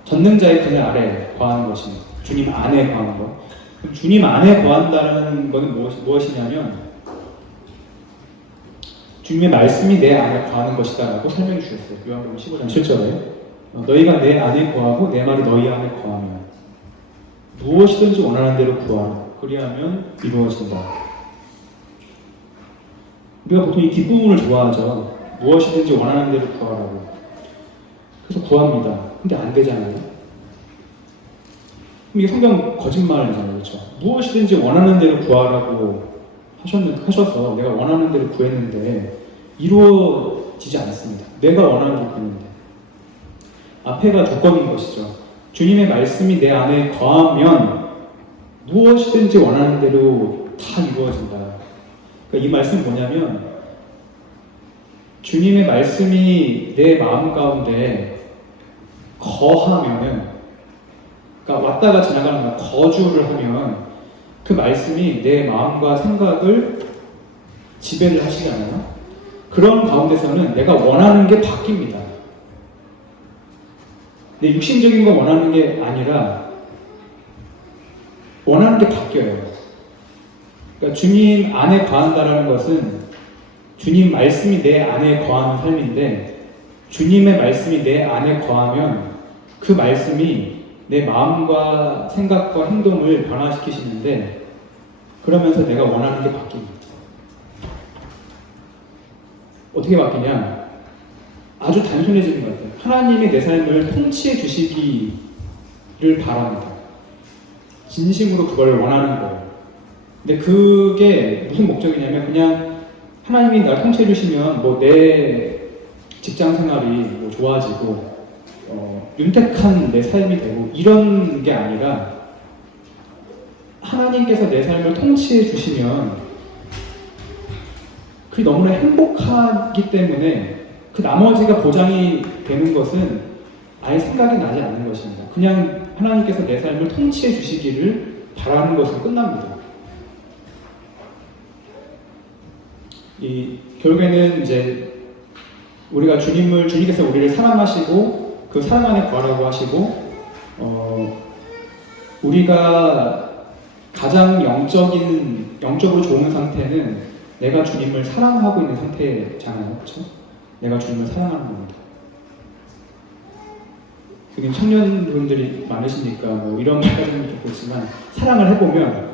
전능자의 그늘 아래 거하는 것입니다. 주님 안에 거하는 것. 그럼 주님 안에 거한다는 것은 무엇이냐면 주님의 말씀이 내 안에 거하는 것이다 라고 설명해 주셨어요. 요한복음 15장 7절에 너희가 내 안에 거하고 내 말이 너희 안에 거하면 무엇이든지 원하는 대로 구하라. 그리하면 이루어진다. 우리가 보통 이 뒷부분을 좋아하죠. 무엇이든지 원하는 대로 구하라고. 그래서 구합니다. 근데 안 되잖아요. 그럼 이게 성경 거짓말이잖아요. 그렇죠? 무엇이든지 원하는 대로 구하라고 하셔서 내가 원하는 대로 구했는데 이루어지지 않습니다. 내가 원하는 대로 구했는데 앞에가 조건인 것이죠. 주님의 말씀이 내 안에 거하면 무엇이든지 원하는 대로 다 이루어진다. 그러니까 이 말씀이 뭐냐면 주님의 말씀이 내 마음 가운데 거하면은, 그러니까 왔다가 지나가는 거주를 하면 그 말씀이 내 마음과 생각을 지배를 하시잖아요. 그런 가운데서는 내가 원하는 게 바뀝니다. 내 육신적인 거 원하는 게 아니라 원하는 게 바뀌어요. 그러니까 주님 안에 거한다라는 것은 주님 말씀이 내 안에 거하는 삶인데 주님의 말씀이 내 안에 거하면 그 말씀이 내 마음과 생각과 행동을 변화시키시는데 그러면서 내가 원하는 게 바뀝니다. 어떻게 바뀌냐? 아주 단순해지는 것 같아요. 하나님이 내 삶을 통치해 주시기를 바랍니다. 진심으로 그걸 원하는 거예요. 근데 그게 무슨 목적이냐면 그냥 하나님이 날 통치해 주시면 뭐 내 직장 생활이 뭐 좋아지고 윤택한 내 삶이 되고 이런 게 아니라 하나님께서 내 삶을 통치해 주시면 그게 너무나 행복하기 때문에 그 나머지가 보장이 되는 것은 아예 생각이 나지 않는 것입니다. 그냥 하나님께서 내 삶을 통치해 주시기를 바라는 것으로 끝납니다. 결국에는 이제 우리가 주님께서 우리를 사랑하시고 그 사랑 안에 거하라고 하시고 우리가 가장 영적으로 좋은 상태는 내가 주님을 사랑하고 있는 상태잖아요. 그렇죠? 내가 주님을 사랑하는 겁니다. 여기 청년분들이 많으시니까 뭐 이런 말까지는 좋겠지만 사랑을 해보면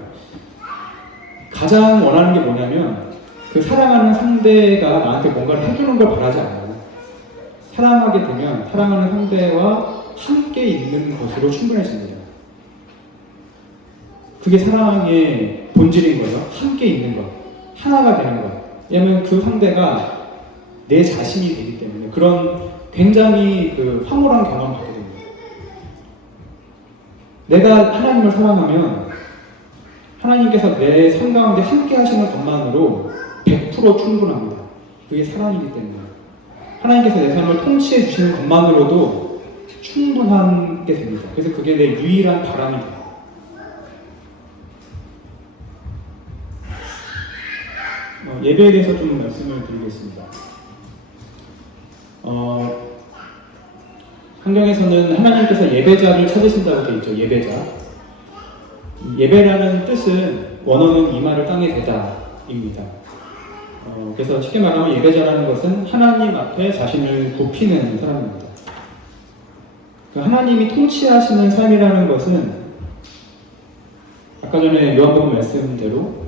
가장 원하는 게 뭐냐면 그 사랑하는 상대가 나한테 뭔가를 해주는 걸 바라지 않아요. 사랑하게 되면 사랑하는 상대와 함께 있는 것으로 충분해집니다. 그게 사랑의 본질인 거죠. 함께 있는 것, 하나가 되는 것. 왜냐하면 그 상대가 내 자신이 되기 때문에 그런 굉장히 그 황홀한 경험을 하게 됩니다. 내가 하나님을 사랑하면 하나님께서 내 삶 가운데 함께 하시는 것만으로 100% 충분합니다. 그게 사랑이기 때문에 하나님께서 내 삶을 통치해 주시는 것만으로도 충분하게 됩니다. 그래서 그게 내 유일한 바람이 돼요. 예배에 대해서 좀 말씀을 드리겠습니다. 성경에서는 하나님께서 예배자를 찾으신다고 되어 있죠. 예배자. 예배라는 뜻은 원어는 이마를 땅에 대다입니다. 그래서 쉽게 말하면 예배자라는 것은 하나님 앞에 자신을 굽히는 사람입니다. 하나님이 통치하시는 삶이라는 것은 아까 전에 요한복음 말씀대로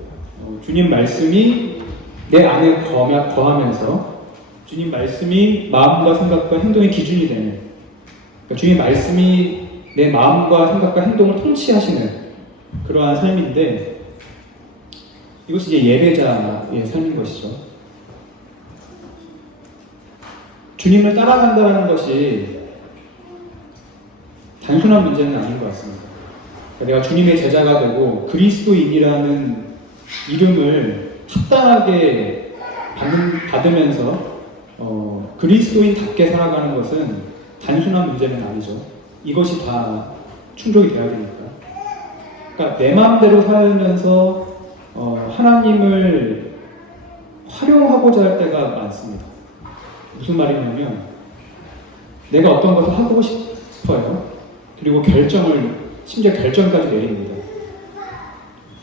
주님 말씀이 내 안에 거하면서 주님 말씀이 마음과 생각과 행동의 기준이 되는, 그러니까 주님 말씀이 내 마음과 생각과 행동을 통치하시는 그러한 삶인데, 이것이 이제 예배자의 삶인 것이죠. 주님을 따라간다는 것이 단순한 문제는 아닌 것 같습니다. 그러니까 내가 주님의 제자가 되고 그리스도인이라는 이름을 합당하게 받으면서 그리스도인답게 살아가는 것은 단순한 문제는 아니죠. 이것이 다 충족이 되어야 되니까. 그러니까 내 마음대로 살면서 하나님을 활용하고자 할 때가 많습니다. 무슨 말이냐면 내가 어떤 것을 하고 싶어요. 그리고 심지어 결정까지 내립니다.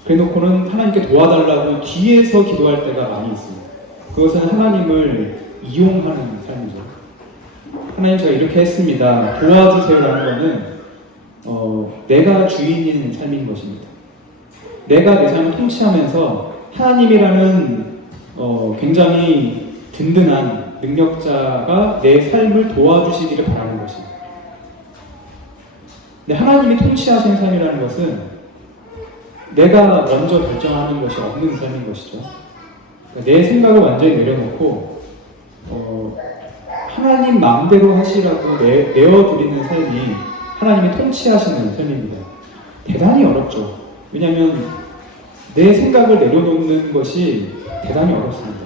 그래놓고는 하나님께 도와달라고 뒤에서 기도할 때가 많이 있습니다. 그것은 하나님을 이용하는 삶이죠. 하나님 제가 이렇게 했습니다. 도와주세요라는 것은 내가 주인인 삶인 것입니다. 내가 내 삶을 통치하면서 하나님이라는 굉장히 든든한 능력자가 내 삶을 도와주시기를 바라는 것입니다. 근데 하나님이 통치하시는 삶이라는 것은 내가 먼저 결정하는 것이 없는 삶인 것이죠. 그러니까 내 생각을 완전히 내려놓고 하나님 마음대로 하시라고 내어드리는 삶이 하나님이 통치하시는 삶입니다. 대단히 어렵죠. 왜냐하면 내 생각을 내려놓는 것이 대단히 어렵습니다.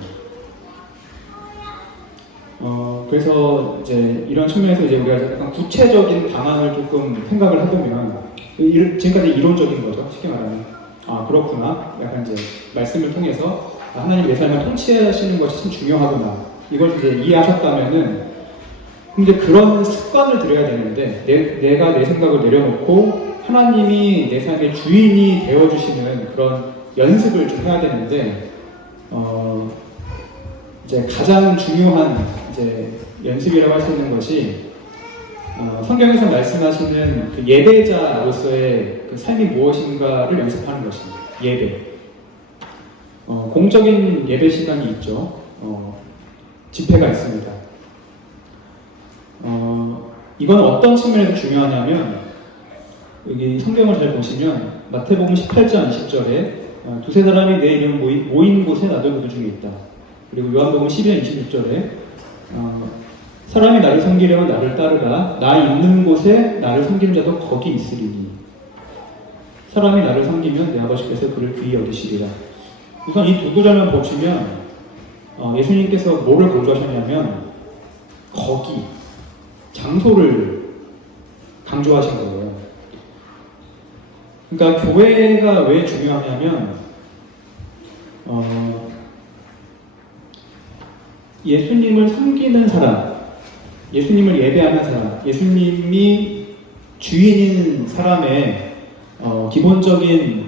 그래서 이제 이런 측면에서 이제 우리가 약간 구체적인 방안을 조금 생각을 해보면, 지금까지 이론적인 거죠. 쉽게 말하면. 아, 그렇구나. 약간 이제 말씀을 통해서 하나님 내 삶을 통치하시는 것이 참 중요하구나. 이걸 이제 이해하셨다면은, 근데 그런 습관을 들여야 되는데, 내가 내 생각을 내려놓고 하나님이 내 삶의 주인이 되어주시는 그런 연습을 좀 해야 되는데, 이제 가장 중요한 이제 연습이라고 할 수 있는 것이 성경에서 말씀하시는 그 예배자로서의 그 삶이 무엇인가를 연습하는 것입니다. 예배. 공적인 예배 시간이 있죠. 집회가 있습니다. 이건 어떤 측면에서 중요하냐면, 여기 성경을 잘 보시면 마태복음 18장 20절에 두세 사람이 내 이름 모인 곳에 나도 그들 중에 있다. 그리고 요한복음 12장 26절에 사람이 나를 섬기려면 나를 따르라. 나 있는 곳에 나를 섬기는 자도 거기 있으리니 사람이 나를 섬기면 내 아버지께서 그를 귀히 여기시리라. 우선 이 두 구절만 보시면 예수님께서 뭐를 강조하셨냐면 거기, 장소를 강조하신 거예요. 그러니까 교회가 왜 중요하냐면 예수님을 섬기는 사람, 예수님을 예배하는 사람, 예수님이 주인인 사람의 기본적인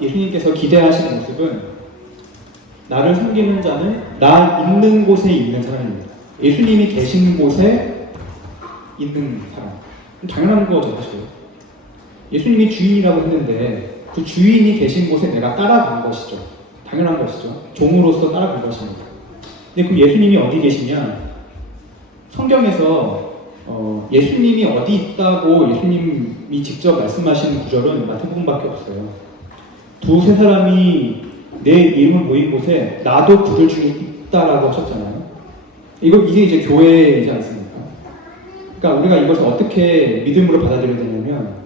예수님께서 기대하시는 모습은 나를 섬기는 자는 나 있는 곳에 있는 사람입니다. 예수님이 계신 곳에 있는 사람. 당연한 거죠, 사실. 예수님이 주인이라고 했는데 그 주인이 계신 곳에 내가 따라간 것이죠. 당연한 것이죠. 종으로서 따라간 것입니다. 근데 그럼 예수님이 어디 계시냐? 성경에서 예수님이 어디 있다고 예수님이 직접 말씀하시는 구절은 마태복음밖에 없어요. 두세 사람이 내 이름을 모인 곳에 나도 그들 중에 있다라고 하셨잖아요. 이게 이제 교회이지 않습니까? 그러니까 우리가 이것을 어떻게 믿음으로 받아들여야 되냐면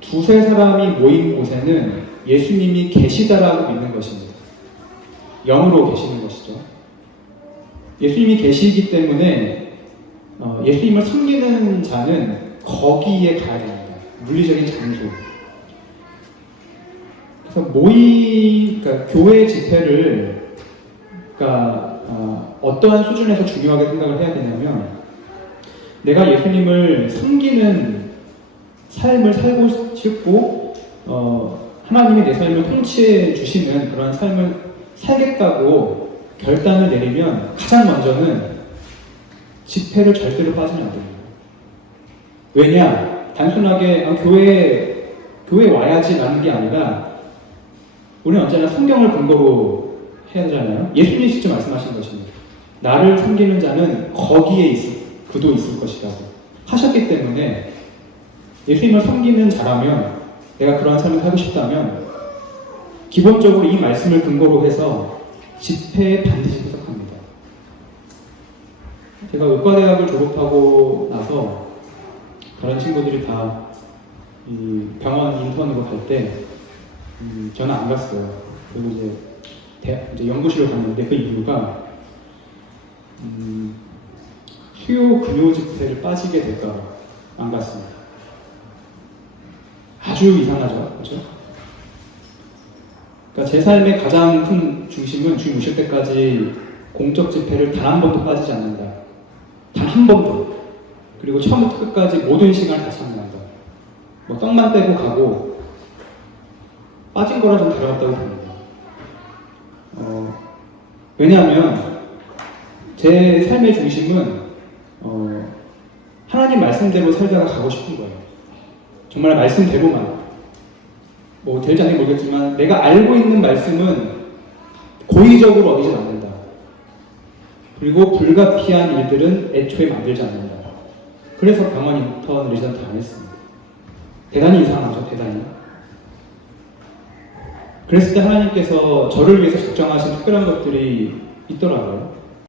두세 사람이 모인 곳에는 예수님이 계시다라고 믿는 것입니다. 영으로 계시는 것이죠. 예수님이 계시기 때문에 예수님을 섬기는 자는 거기에 가야 됩니다. 물리적인 장소. 그래서 그러니까 교회 집회를 어떠한 수준에서 중요하게 생각을 해야 되냐면 내가 예수님을 섬기는 삶을 살고 싶고 하나님이 내 삶을 통치해 주시는 그런 삶을 살겠다고 결단을 내리면 가장 먼저는 집회를 절대로 빠지면 안 됩니다. 왜냐? 단순하게 교회에 와야지 라는 게 아니라 우리는 언제나 성경을 근거로 해야 되잖아요. 예수님이 직접 말씀하신 것입니다. 나를 섬기는 자는 거기에 그도 있을 것이라고 하셨기 때문에 예수님을 섬기는 자라면 내가 그러한 삶을 살고 싶다면 기본적으로 이 말씀을 근거로 해서 집회에 반드시 참석합니다. 제가 의과대학을 졸업하고 나서 다른 친구들이 다 이 병원 인턴으로 갈 때 저는 안 갔어요. 그리고 이제 연구실로 갔는데 그 이유가 수요 금요 집회를 빠지게 될까 안 갔습니다. 아주 이상하죠, 그렇죠? 그러니까 제 삶의 가장 큰 중심은 주님 오실 때까지 공적 집회를 단 한 번도 빠지지 않는다. 단 한 번도. 그리고 처음부터 끝까지 모든 시간을 다 참는다. 뭐 떡만 떼고 가고 빠진 거랑 좀 다르다고 봅니다. 왜냐하면 제 삶의 중심은 하나님 말씀대로 살다가 가고 싶은 거예요. 정말 말씀대로만. 뭐 될지 안 될지 모르겠지만 내가 알고 있는 말씀은 고의적으로 어기지 않는다. 그리고 불가피한 일들은 애초에 만들지 않는다. 그래서 병원 인턴 레지던트 안 했습니다. 대단히 이상하죠, 대단히. 그랬을 때 하나님께서 저를 위해서 작정하신 특별한 것들이 있더라고요.